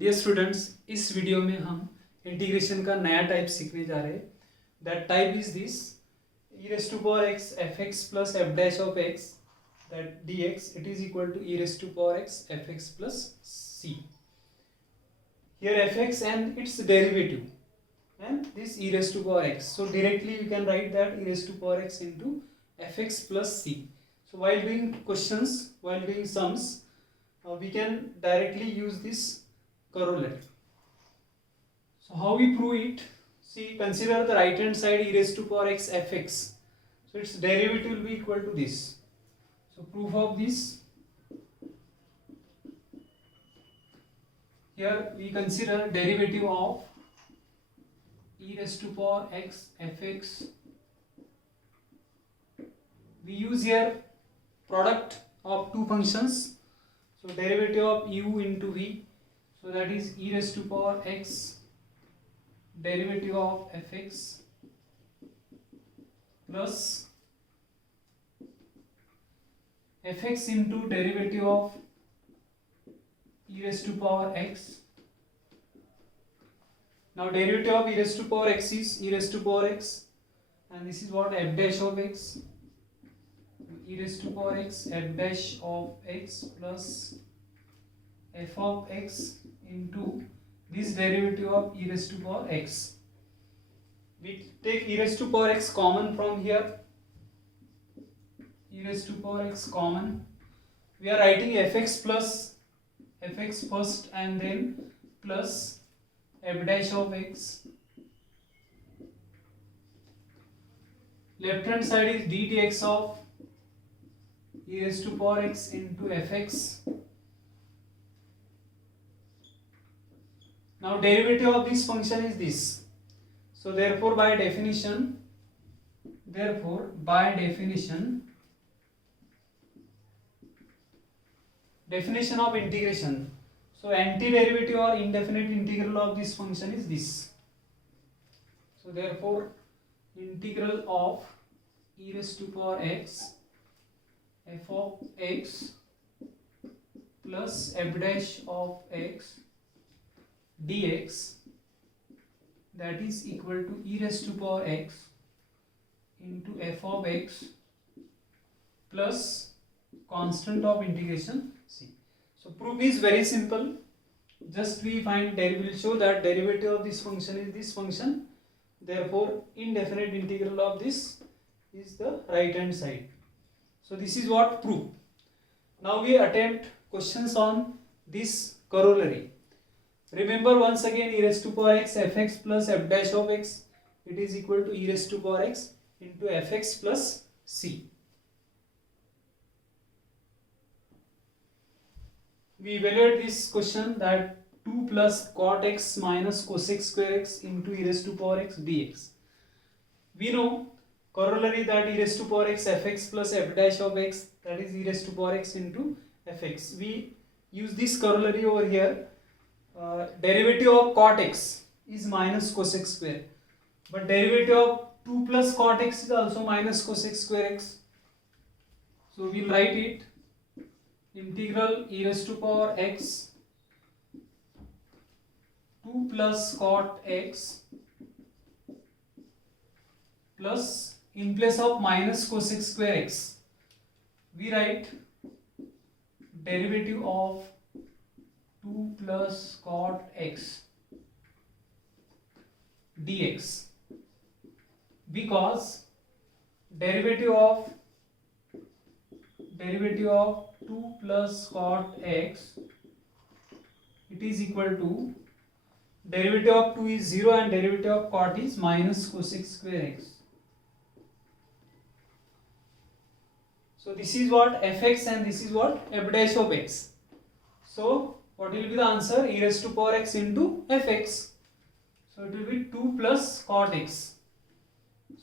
Dear students, इस video में हम इंटीग्रेशन का नया टाइप सीखने जा रहे हैं. That type is this e raised to power x fx plus f dash of x, that dx, it is equal to e raised to power x fx plus c. Here fx and its derivative, and this e raised to power x. So directly you can write that e raised to power x into fx plus c. So while doing questions, while doing sums, we can directly use this corollary. So how we prove it? See, consider the right hand side e raised to power x fx. So its derivative will be equal to this. So proof of this, here we consider derivative of e raised to power x fx. We use here product of two functions. So derivative of u into v. So that is e raised to power x derivative of fx plus fx into derivative of e raised to power x. Now derivative of e raised to power x is e raised to power x, and this is what f dash of x, e raised to power x f dash of x plus f of x into this derivative of e raised to power x. We take e raised to power x common from here. E raised to power x common. We are writing fx plus fx first and then plus f dash of x. Left hand side is d dx of e raised to power x into fx. Now derivative of this function is this. So therefore by definition definition of integration, so antiderivative or indefinite integral of this function is this. So therefore integral of e raised to power x f of x plus f dash of x dx, that is equal to e raised to power x into f of x plus constant of integration c. So proof is very simple. Just we find will show that derivative of this function is this function. Therefore indefinite integral of this is the right hand side. So this is what proof. Now we attempt questions on this corollary. Remember once again, e raised to power x fx plus f dash of x, it is equal to e raised to power x into fx plus c. We evaluate this question that 2 plus cot x minus cosec square x into e raised to power x dx. We know corollary that e raised to power x fx plus f dash of x, that is e raised to power x into fx. We use this corollary over here. Derivative of cot x is minus cosec square, but derivative of 2 plus cot x is also minus cosec square x. So we'll write it integral e raised to power x 2 plus cot x plus, in place of minus cosec square x, we write derivative of 2 plus cot x dx, because derivative of 2 plus cot x, it is equal to derivative of 2 is 0 and derivative of cot is minus cosec square x. So this is what fx and this is what f dash of x. So what will be the answer? E raised to power x into fx. So it will be 2 plus cot x.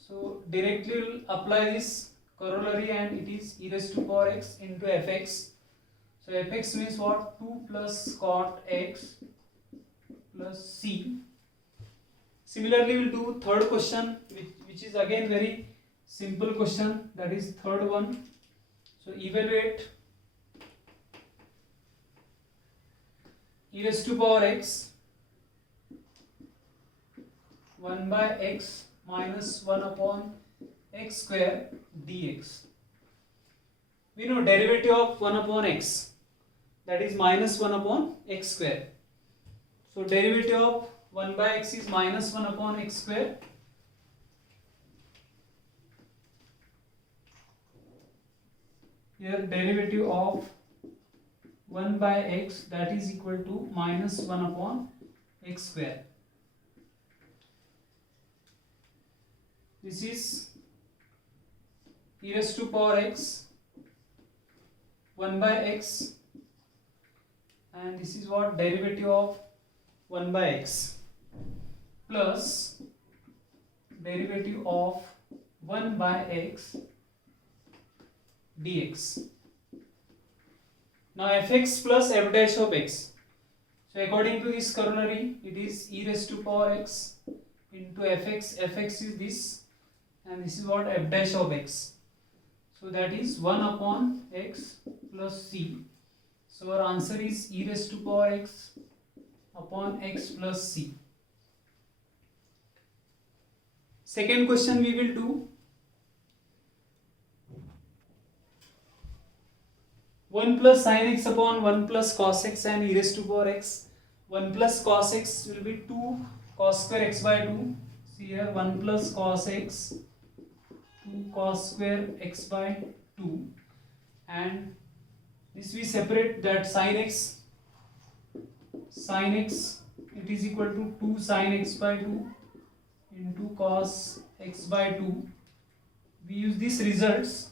So directly we will apply this corollary and it is e raised to power x into fx. So fx means what? 2 plus cot x plus c. Similarly we will do third question, which is again very simple question, that is third one. So evaluate e raised to power x 1 by x minus 1 upon x square dx. We know derivative of 1 upon x, that is minus 1 upon x square. So derivative of 1 by x is minus 1 upon x square. Here derivative of 1 by x, that is equal to minus 1 upon x square. This is e raised to power x 1 by x, and this is what derivative of 1 by x plus derivative of 1 by x dx. Now fx plus f dash of x. So according to this corollary, it is e raised to power x into fx. Fx is this, and this is what f dash of x. So that is 1 upon x plus c. So our answer is e raised to power x upon x plus c. Second question we will do. 1 plus sin x upon 1 plus cos x and e raised to power x. 1 plus cos x will be 2 cos square x by 2. See here 1 plus cos x, 2 cos square x by 2, and this we separate that sin x it is equal to 2 sin x by 2 into cos x by 2. We use these results.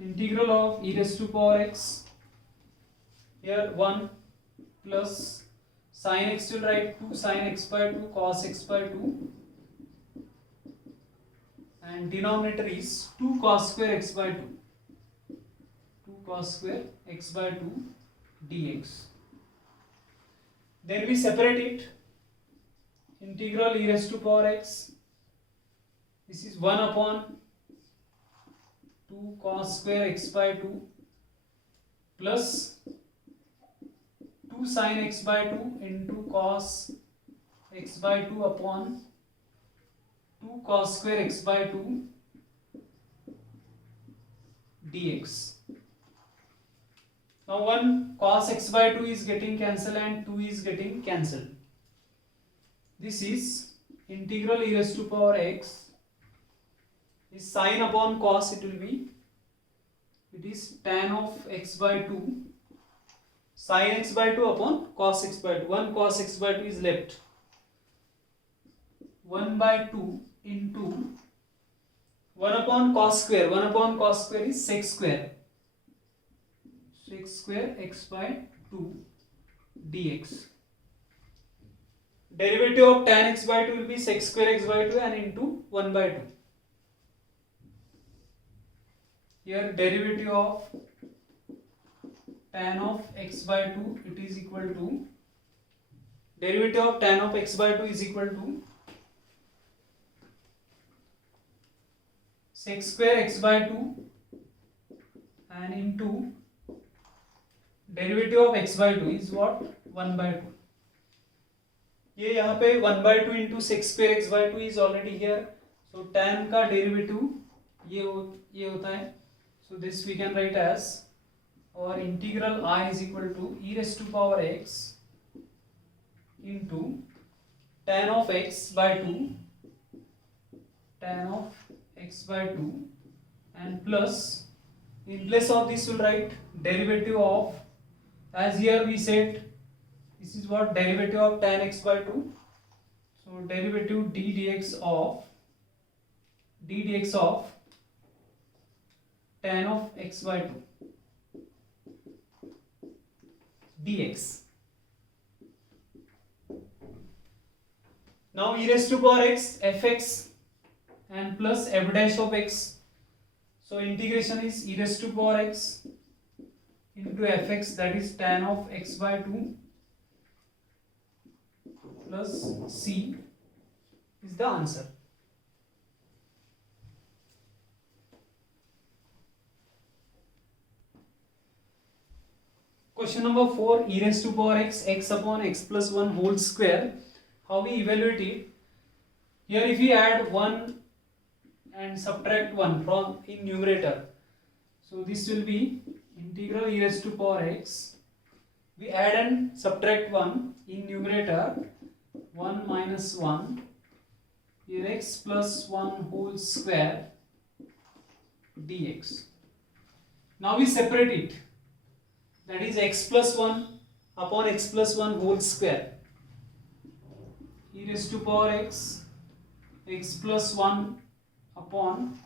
Integral of e raised to power x, here 1 plus sin x will write 2 sin x by 2 cos x by 2, and denominator is 2 cos square x by 2, 2 cos square x by 2 dx. Then we separate it. Integral e raised to power x, this is 1 upon 2 cos square x by 2 plus 2 sin x by 2 into cos x by 2 upon 2 cos square x by 2 dx. Now 1 cos x by 2 is getting cancelled and 2 is getting cancelled. This is integral e raised to power x is sin upon cos, it will be, it is tan of x by 2 sin x by 2 upon cos x by 2. 1 cos x by 2 is left. 1 by 2 into 1 upon cos square. 1 upon cos square is sec square. Sec square x by 2 dx. Derivative of tan x by 2 will be sec square x by 2 and into 1 by 2. Here derivative of tan of x by 2, it is equal to, derivative of tan of x by 2 is equal to sec square x by 2 and into derivative of x by 2 is what, 1 by 2. ये यहाँ पे 1 by 2 into sec square x by 2 is already here. So tan का derivative ये होता है. So this we can write as, or integral I is equal to e raised to power x into tan of x by 2, tan of x by 2, and plus, in place of this we'll write derivative of, as here we said, this is what derivative of tan x by 2. So derivative d dx of tan of x by 2 dx. Now e raised to power x fx and plus f dash of x. So integration is e raised to power x into fx, that is tan of x by 2 plus c is the answer. Question number 4, e raised to power x, x upon x plus 1 whole square. How we evaluate it? Here if we add 1 and subtract 1 from in numerator, so this will be integral e raised to power x. We add and subtract 1 in numerator, 1 minus 1 here x plus 1 whole square dx. Now we separate it, that is x plus 1 upon x plus 1 whole square, e raised to power x, x plus 1 upon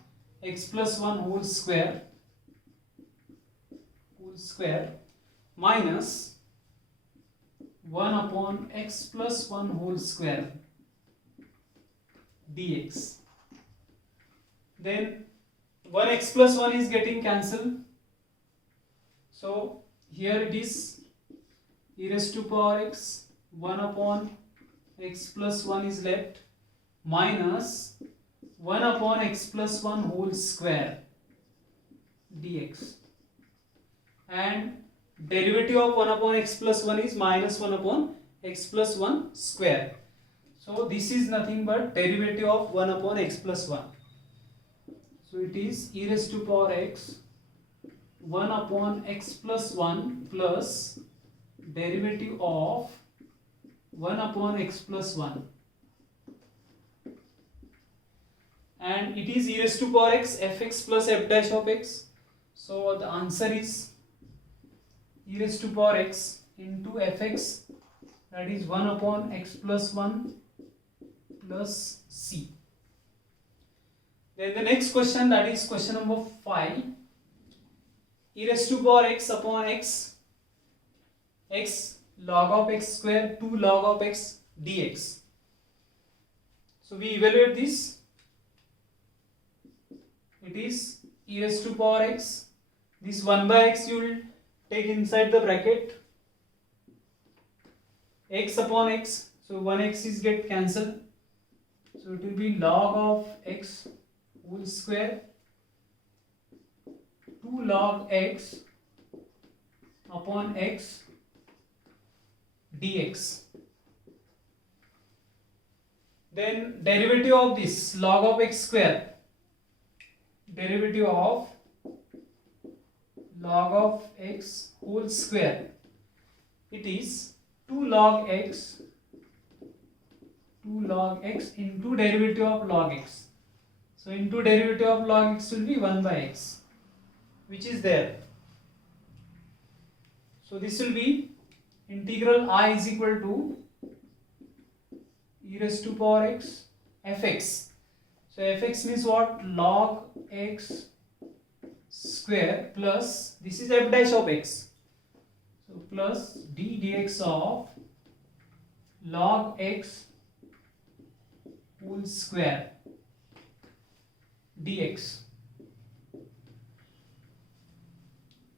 x plus 1 whole square minus 1 upon x plus 1 whole square dx. Then 1x plus 1 is getting cancelled, so here it is e raised to power x, 1 upon x plus 1 is left, minus 1 upon x plus 1 whole square dx, and derivative of 1 upon x plus 1 is minus 1 upon x plus 1 square. So this is nothing but derivative of 1 upon x plus 1. So it is e raised to power x, 1 upon x plus 1 plus derivative of 1 upon x plus 1, and it is e raised to power x fx plus f dash of x. So the answer is e raised to power x into fx, that is 1 upon x plus 1 plus c. Then the next question, that is question number 5, e raised to power x upon x, x log of x square 2 log of x dx. So we evaluate this. It is e raised to power x, this 1 by x you will take inside the bracket, x upon x, so 1x is get cancelled, so it will be log of x whole square 2 log x upon x dx. Then derivative of this log of x square, derivative of log of x whole square, it is 2 log x into derivative of log x. So into derivative of log x will be 1 by x, which is there. So this will be integral I is equal to e raised to power x fx. So fx means what? Log x square plus, this is f dash of x, so plus d dx of log x whole square dx.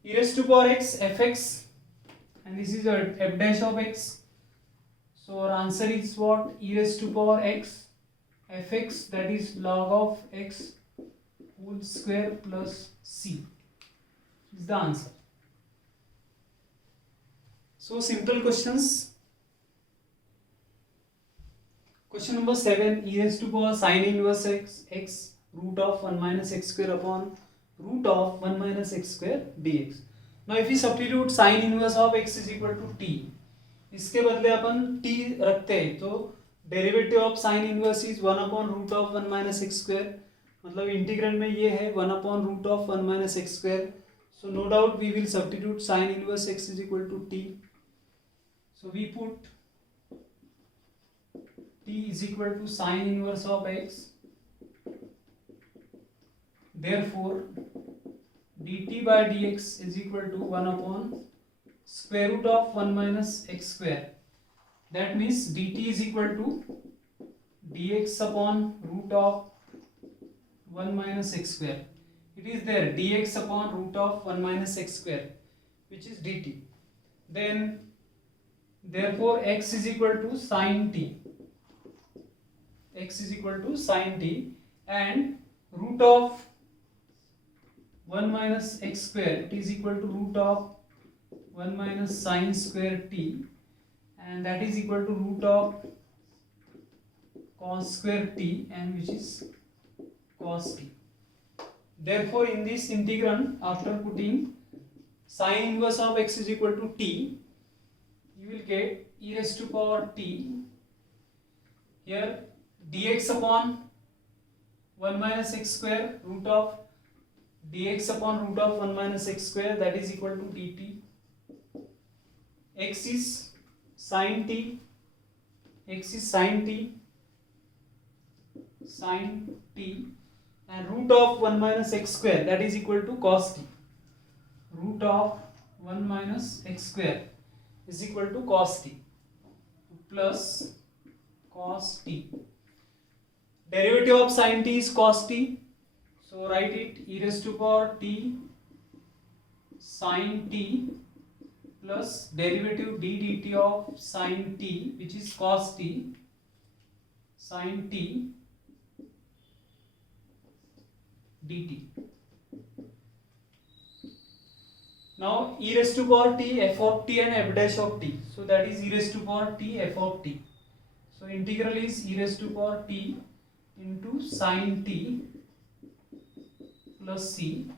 E raised to power x fx, and this is f dash of x. So our answer is what? E raised to power x fx, that is log of x whole square plus c is the answer. So simple questions. Question number 7, e raised to power sin inverse x root of 1 minus x square upon root of 1 minus x square dx. Now if we substitute sin inverse of x is equal to t, इसके बदले अपन t रखते हैं, तो derivative of sine inverse is 1 upon root of 1 minus x square, मतलब integral में ये है 1 upon root of 1 minus x square. So no doubt we will substitute sin inverse x is equal to t. So we put t is equal to sin inverse of x. Therefore dt by dx is equal to 1 upon square root of 1 minus x square. That means dt is equal to dx upon root of 1 minus x square. It is there, dx upon root of 1 minus x square, which is dt. Then therefore x is equal to sin t. X is equal to sin t, and root of 1 minus x square, it is equal to root of 1 minus sine square t, and that is equal to root of cos square t, and which is cos t. Therefore, in this integrand, after putting sine inverse of x is equal to t, you will get e raised to power t. Here dx upon 1 minus x square, root of dx upon root of 1 minus x square, that is equal to dt. X is sin t, x is sin t, and root of 1 minus x square, that is equal to cos t. Root of 1 minus x square is equal to cos t plus cos t. Derivative of sin t is cos t, so write it e raised to power t sin t plus derivative d dt of sin t, which is cos t sin t dt. Now e raised to power t f of t and f dash of t, so that is e raised to power t f of t. So integral is e raised to power t into sin t plus c,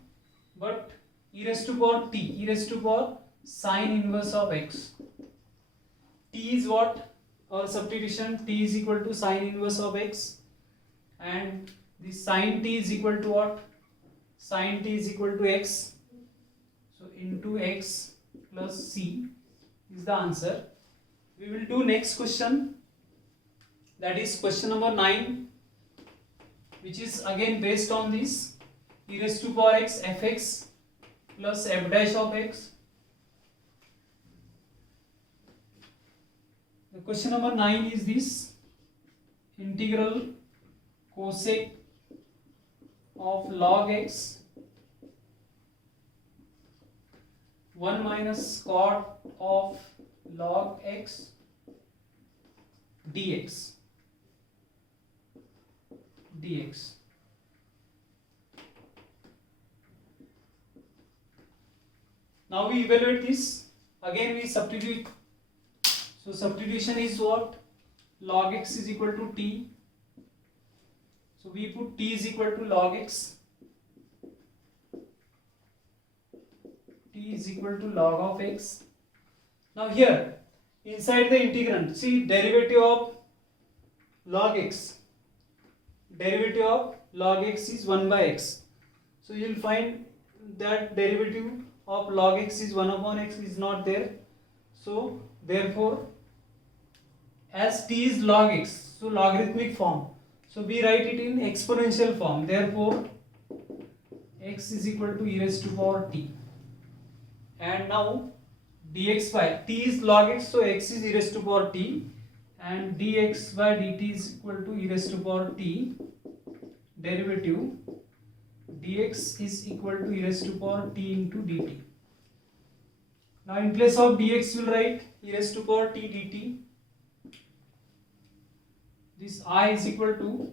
but e raised to power t, e raised to power sine inverse of x. T is what? Our substitution, t is equal to sine inverse of x, and this sin t is equal to what? Sin t is equal to x, so into x plus c is the answer. We will do next question, that is question number 9, which is again based on this e raised to power x fx plus f dash of x. The question number 9 is this: integral cosec of log x 1 minus cot of log x dx. Now we evaluate this. Again we substitute. So substitution is what? Log x is equal to t. So we put t is equal to log x. T is equal to log of x. Now here inside the integrand, see derivative of log x. Derivative of log x is 1 by x. So you will find that derivative of log x is 1 upon x is not there. So therefore, as t is log x, so logarithmic form, so we write it in exponential form. Therefore x is equal to e raised to power t, and now dx by t is log x, so x is e raised to power t, and dx by dt is equal to e raised to power t. Derivative dx is equal to e raised to power t into dt. Now in place of dx we will write e raised to power t dt. This I is equal to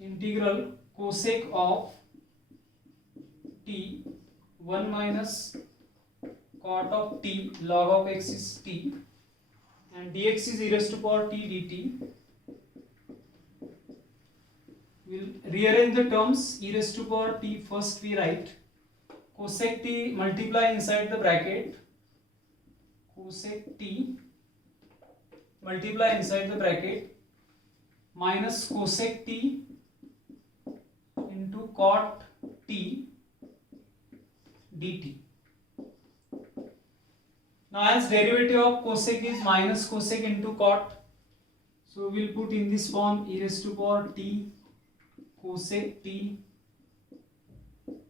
integral cosec of t 1 minus cot of t log of x is t, and dx is e raised to power t dt. We will rearrange the terms. E raised to power t, first we write cosec t, multiply inside the bracket, cosec t multiply inside the bracket, minus cosec t into cot t dt. Now as derivative of cosec is minus cosec into cot, so we will put in this form e raised to power t cosec t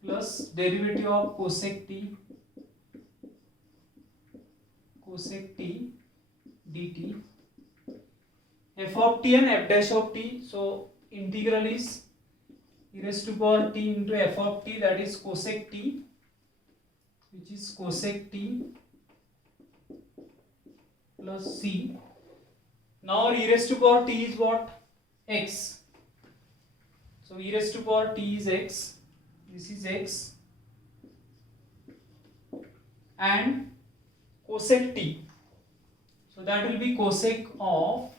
plus derivative of cosec t dt, f of t and f dash of t. So integral is e raised to power t into f of t, that is cosec t, which is cosec t plus c. Now e raised to power t is what? X. So e raised to power t is x, this is x, and cosec t. So that will be cosec of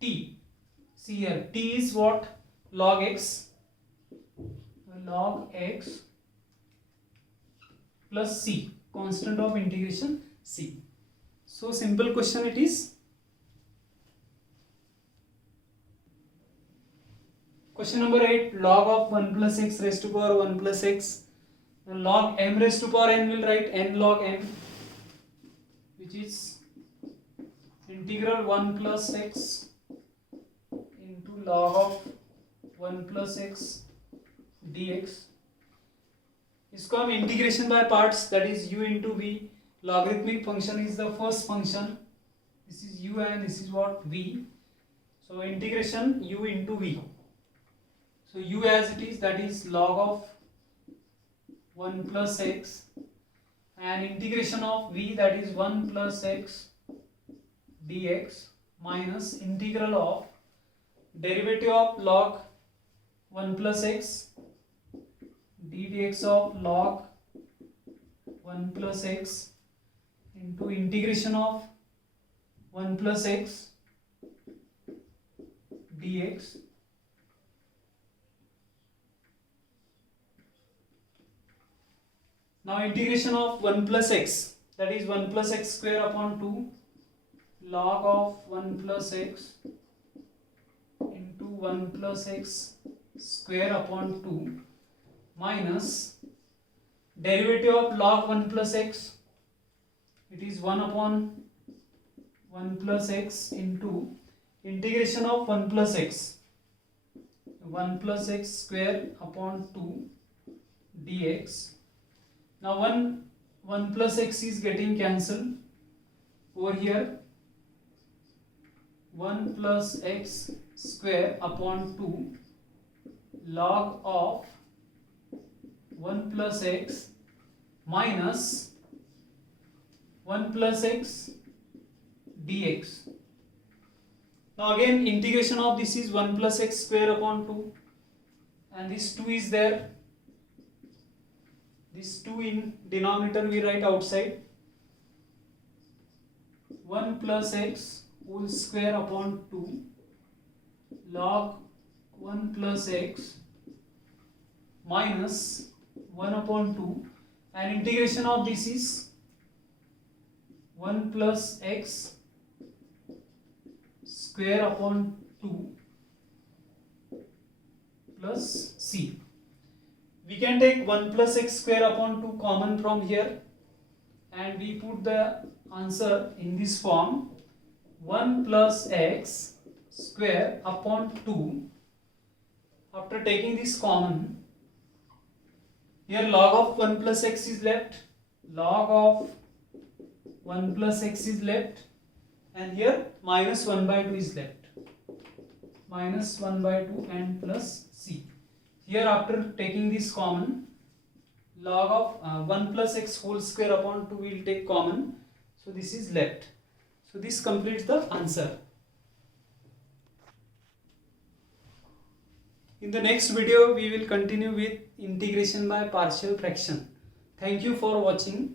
t. See here, t is what? Log x. Log x plus c, constant of integration c. So simple question it is. Question number 8, log of 1 plus x raised to power 1 plus x. Log m raised to power n, will write n log m, which is integral 1 plus x into log of 1 plus x dx. इसको हम integration by parts, that is u into v. Logarithmic function is the first function. This is u and this is what? V. So integration u into v. So u as it is, that is log of 1 plus x, and integration of v, that is 1 plus x dx, minus integral of derivative of log 1 plus x dx of log 1 plus x into integration of 1 plus x dx. Now integration of 1 plus x, that is 1 plus x square upon 2 log of 1 plus x into 1 plus x square upon 2 minus derivative of log 1 plus x, it is 1 upon 1 plus x into integration of 1 plus x, 1 plus x square upon 2 dx. Now 1 plus x is getting cancelled over here. 1 plus x square upon 2 log of 1 plus x minus 1 plus x dx. Now again integration of this is 1 plus x square upon 2, and this 2 is there. This 2 in denominator we write outside. 1 plus x whole square upon 2 log 1 plus x minus 1 upon 2, and integration of this is 1 plus x square upon 2 plus c. We can take 1 plus x square upon 2 common from here, and we put the answer in this form: 1 plus x square upon 2. After taking this common, here log of 1 plus x is left, log of 1 plus x is left, and here minus 1 by 2 is left, minus 1 by 2 and plus c. Here after taking this common, log of 1 plus x whole square upon 2 will take common, so this is left. So this completes the answer. In the next video we will continue with integration by partial fraction. Thank you for watching.